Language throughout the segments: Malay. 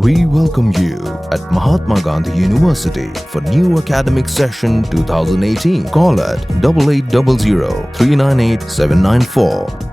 We welcome you at Mahatma Gandhi University for new academic session 2018. Call at 8800 398 794.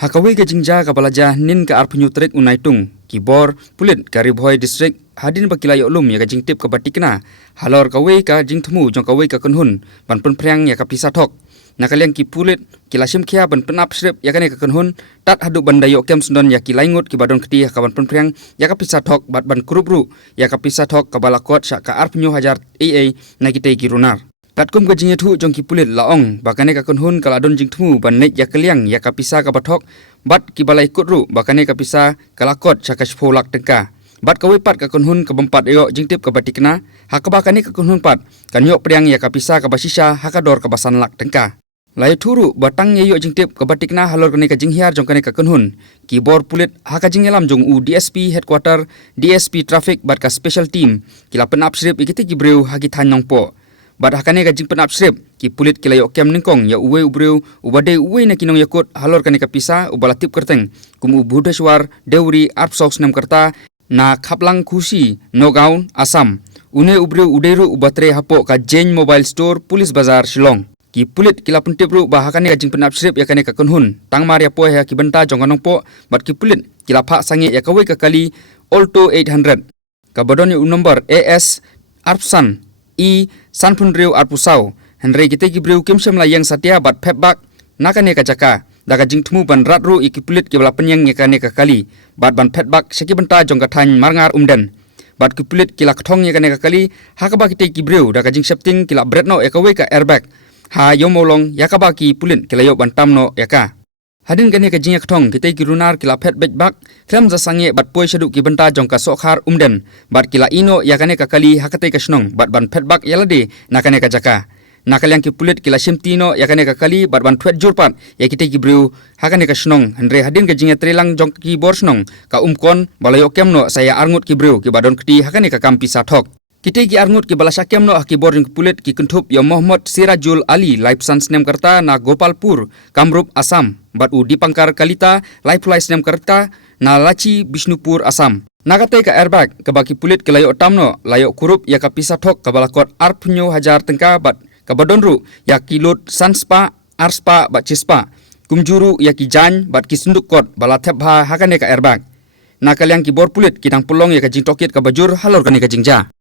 Hakawi ke jingja ka balaja nin ka arpunyu trek unaitung kibor Puilt kari Bhoi district hadin bakilay ulum ya ka jingtip ka batikna halor kawi ka jingtemu jong kawi ka kunhun ban penpriang ya ka pisa thok nakaliang ki Puilt kilasim khia ban penap srip ya ka ne ka kunhun tat hadu ban iohkem sundon ya ki laingut ki badon keti ka ban penpriang ya ka pisa thok bat ban kurubru ya ka pisa thok ka balakot sya ka arpunyu hajar aa na kitay ki runar Katkum ka jingithu jong ki Puilt laong bakane ka kunhun kaladon jingtemu ban nek ya kaliang ya ka pisa ka bathok bat ki balai kutru bakane ka pisa kalakot sya ka spolak tengka bat ka wepat ka kunhun ka bempat yo jingtip ka batikna hakaba kane ka kunhun pat kan yo priang ya ka pisa ka basisha hakador ka basanlak tengka lai thuru batang ye yo jingtip ka batikna halor kane ka jinghiar jong kane ka kunhun ki bor Puilt haka jingelam jong u DSP headquarter DSP traffic bat ka special team kila penap srip ikiti ki breu hagi thanong po Bad hakane ka jingpen upsrip ki Puilt kila iohkem ningkong ya uwe ubreu ubade uwe na kinong yakut halor kane ka pisa ubala tip kerteng kum ubudeshwar deuri arpsoks nem kerta na khaplang khusi nogaun asam une ubreu uderu ubatre hapo ka jeng mobile store police bazar Shillong ki Puilt kila pentipru ba hakane ka jingpen upsrip ya kane ka kunhun tangmar ya po ya ki benta jonganong po bat ki Puilt kila pha sange ya kawe ka kali Alto 800 ka badon yu number AS arpsan Sanpun Riu Arpusau Henry kita ki breu kimsem layang satya bat pepbak nakane ka jaka daga jingtemu ban ratru iki Puilt ki bala penyang yakane ka kali bat ban pepbak seki benta jong ka than marngar umden bat ki Puilt ki lakthong yakane ka kali hakaba kita ki breu daga jing septing ki la bretno ekawe ka airbag ha yomolong yakaba ki Puilt ki layo bantamno yaka Hadin kane ka jingak thong kita ki runar kila phet bejbak klem za sange bat poi shadu ki benta jong ka sokhar umden bat kila ino ya kane ka kali hakate ka snong bat ban phet bak yalade nakane ka jaka nakaliang ki Puilt kila simtino ya kane ka kali bat ban thwet jurpat ya kita ki breu hakane ka snong andre hadin ka jinga trelang jong ki bor snong ka umkon balayo kemno saya arngut ki breu ki badon keti hakane ka kampi sa thok Kita ki arngut ki balasyakem no ki boring Puilt ki kuntup ya Muhammad Sirajul Ali life sans nem kerta na Gopalpur Kamrup Assam bat u dipangkar kalita life lies nem kerta na Lachi Bishnupur Assam nakate ka airbag ka baki Puilt ki layo tamno layo kurup ya ka pisa thok ka balakot arpunyo hajar tengka bat ka badonru ya ki lot sanspa arspa bat chispa kumjuru ya ki jan bat ki sunduk kot balathep ha hakane ka airbag nakaliang ki bor Puilt ki tang Pulom ya ka jingtokit ka bajur halor kane ka jingja